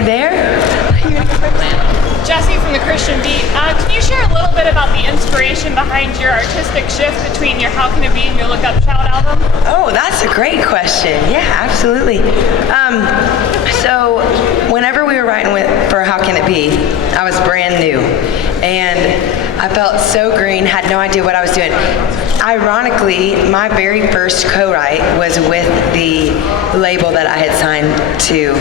right there. Jesse from The Christian Beat. Can you share a little bit about the inspiration behind your artistic shift between your How Can It Be and your Look Up Child album? Oh, that's a great question. Yeah, absolutely. So whenever we were writing for How Can It Be, I was brand new. And I felt so green, had no idea what I was doing. Ironically, my very first co-write was with the label that I had signed to.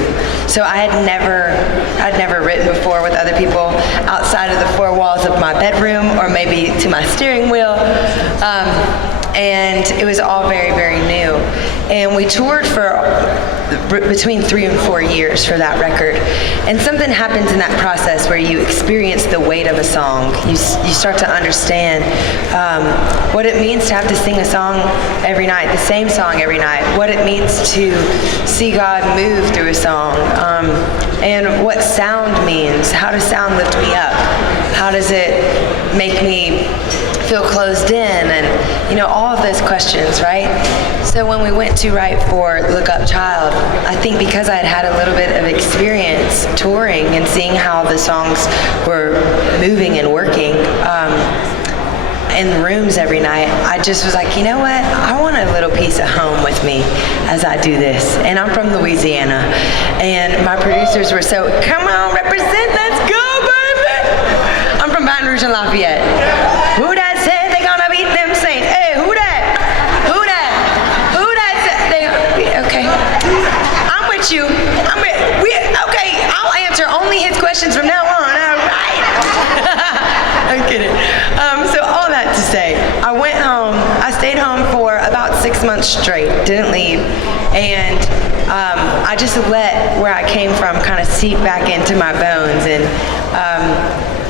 So I'd never written before with other people outside of the four walls of my bedroom or maybe to my steering wheel. And it was all very, very new. And we toured for between 3 and 4 years for that record. And something happens in that process where you experience the weight of a song. You start to understand what it means to have to sing a song every night, the same song every night, what it means to see God move through a song, and what sound means. How does sound lift me up? How does it make me feel closed in, and all of those questions, right? So when we went to write for Look Up Child, I think because I had a little bit of experience touring and seeing how the songs were moving and working in rooms every night, I just was like, you know what? I want a little piece of home with me as I do this. And I'm from Louisiana, and my producers were so, come on, represent, let's go, baby! I'm from Baton Rouge and Lafayette. Who that said they gonna beat them Saints? Hey, who that? Who that? Who that said they gonna beat? Okay, I'm with you. Okay, I'll answer only his questions from now on. All right. I'm kidding. So all that to say, I went home. I stayed home for about 6 months straight. Didn't leave, and I just let where I came from kind of seep back into my bones, and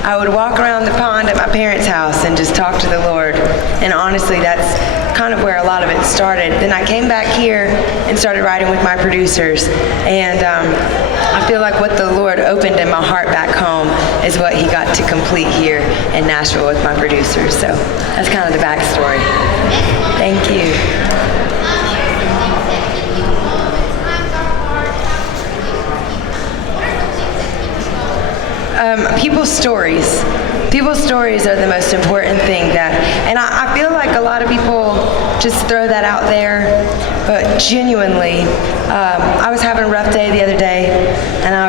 I would walk around the pond at my parents' house and just talk to the Lord. And honestly, that's kind of where a lot of it started. Then I came back here and started writing with my producers. And I feel like what the Lord opened in my heart back home is what he got to complete here in Nashville with my producers. So that's kind of the backstory. Thank you. People's stories. People's stories are the most important thing and I feel like a lot of people just throw that out there, but genuinely, I was having a rough day the other day, and I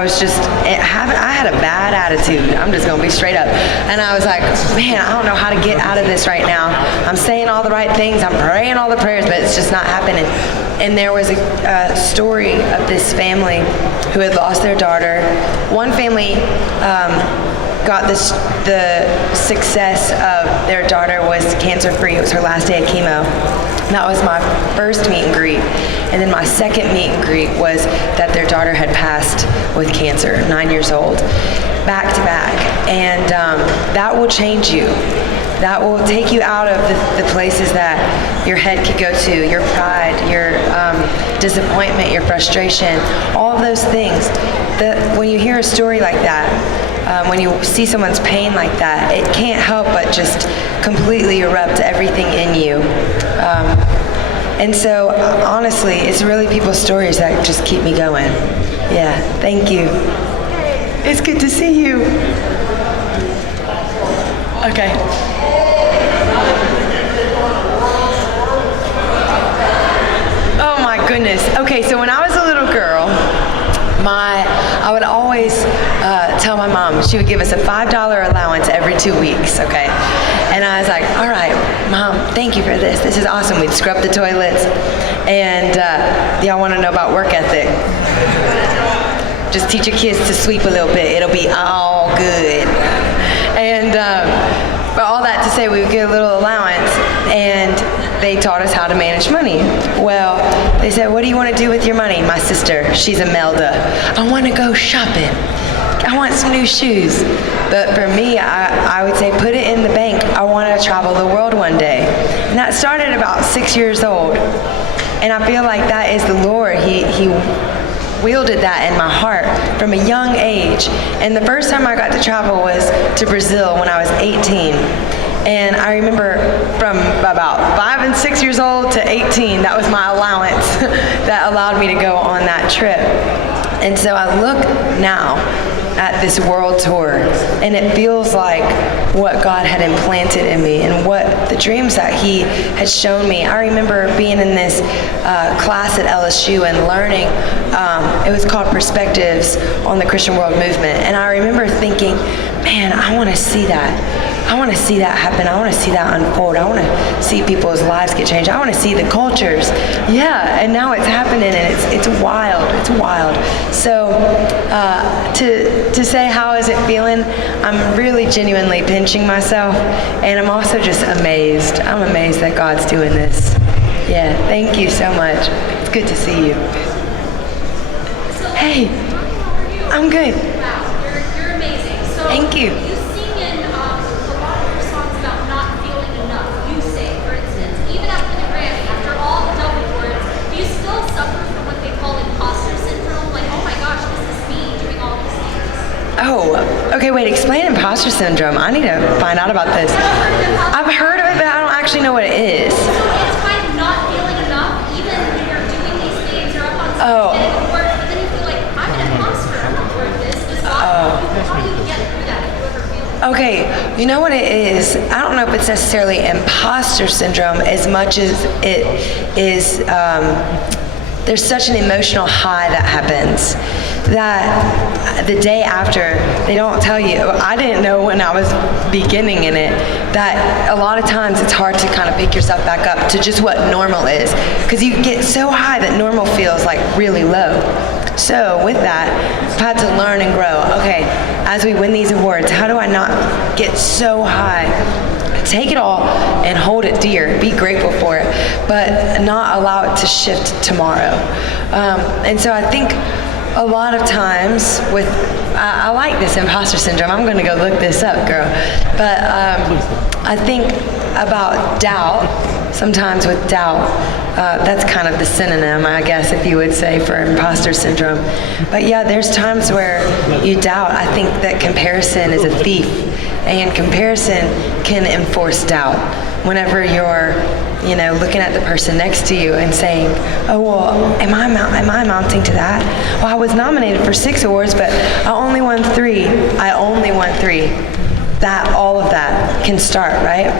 had a bad attitude. I'm just gonna be straight up. And I was like, man, I don't know how to get out of this right now. I'm saying all the right things, I'm praying all the prayers, but it's just not happening. And there was a story of this family who had lost their daughter. One family got the success of their daughter was cancer-free. It was her last day of chemo. That was my first meet and greet. And then my second meet and greet was that their daughter had passed with cancer, 9 years old, back to back. And that will change you. That will take you out of the places that your head could go to, your pride, your disappointment, your frustration, all of those things. When you hear a story like that, when you see someone's pain like that, it can't help but just completely erupt everything in you. And so, honestly, it's really people's stories that just keep me going. Yeah, thank you. It's good to see you. Okay. Oh my goodness. Okay, so when I was a little girl, I would always tell my mom, she would give us a $5 allowance every 2 weeks, okay? And I was like, all right, Mom, thank you for this. This is awesome. We'd scrub the toilets. And y'all want to know about work ethic? Just teach your kids to sweep a little bit. It'll be all good. And but all that to say, we would get a little allowance, and they taught us how to manage money. Well, they said, what do you want to do with your money? My sister, she's Imelda. I want to go shopping. I want some new shoes. But for me, I would say put it in the bank. I want to travel the world one day. And that started about 6 years old. And I feel like that is the Lord. He wielded that in my heart from a young age. And the first time I got to travel was to Brazil when I was 18. And I remember from about 5 and 6 years old to 18, that was my allowance that allowed me to go on that trip. And so I look now at this world tour, and it feels like what God had implanted in me and what the dreams that He had shown me. I remember being in this class at LSU and learning, it was called Perspectives on the Christian World Movement. And I remember thinking, man, I want to see that. I want to see that happen. I want to see that unfold. I want to see people's lives get changed. I want to see the cultures. Yeah, and now it's happening, and it's wild. It's wild. So to say how is it feeling, I'm really genuinely pinching myself, and I'm also just amazed. I'm amazed that God's doing this. Yeah, thank you so much. It's good to see you. Hey, I'm good. Wow, you're amazing. So Thank you. You sing in a lot of your songs about not feeling enough. You say, for instance, even after the Grammy, after all the Dove Awards, do you still suffer from what they call imposter syndrome? Like, oh my gosh, this is me doing all these things. Oh, okay, wait, explain imposter syndrome. I need to find out about this. I've heard of it, but I don't actually know what it is. So it's kind of not feeling enough, even when you're doing these things, you're up on stage Oh. getting awards, but then you feel like, I'm an imposter, I'm not worth this. Does God help you? How do you get through that if you ever feel Okay, you know what it is? I don't know if it's necessarily imposter syndrome as much as it is, there's such an emotional high that happens that the day after, they don't tell you. I didn't know when I was beginning in it that a lot of times it's hard to kind of pick yourself back up to just what normal is, because you get so high that normal feels like really low. So with that, I've had to learn and grow. Okay, as we win these awards, how do I not get so high? Take it all and hold it dear. Be grateful for it, but not allow it to shift tomorrow. And so I think a lot of times with, I like this imposter syndrome. I'm going to go look this up, girl. But I think about doubt. Sometimes with doubt, that's kind of the synonym, I guess, if you would say, for imposter syndrome. But yeah, there's times where you doubt. I think that comparison is a thief, and comparison can enforce doubt. Whenever you're, looking at the person next to you and saying, "Oh well, am I amounting to that? Well, I was nominated for 6 awards, but I only won 3. I only won 3." That all of that can start, right?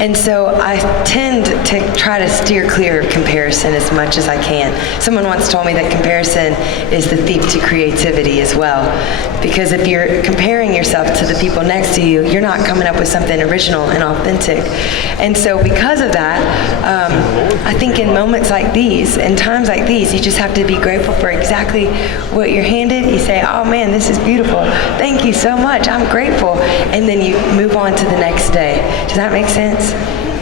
And so I tend to try to steer clear of comparison as much as I can. Someone once told me that comparison is the thief to creativity as well. Because if you're comparing yourself to the people next to you, you're not coming up with something original and authentic. And so because of that, I think in moments like these, in times like these, you just have to be grateful for exactly what you're handed. You say, "Oh man, this is beautiful. Thank you so much. I'm grateful." And then you move on to the next day. Does that make sense?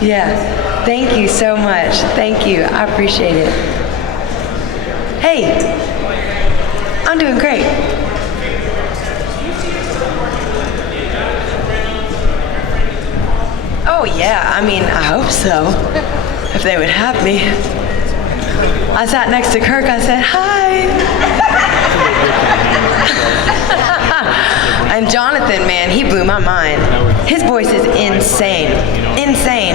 Yeah. Thank you so much. Thank you. I appreciate it. Hey, I'm doing great. Oh yeah, I hope so. If they would have me. I sat next to Kirk, I said, "Hi." And Jonathan, man, he blew my mind. His voice is insane. Insane.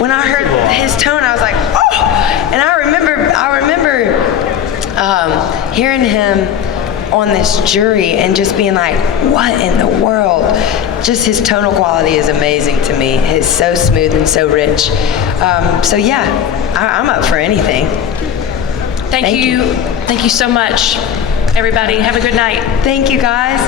When I heard his tone, I was like, "Oh!" And I remember hearing him on this jury and just being like, "What in the world?" Just his tonal quality is amazing to me. It's so smooth and so rich. So yeah, I'm up for anything. Thank you. Thank you so much, everybody. Have a good night. Thank you, guys.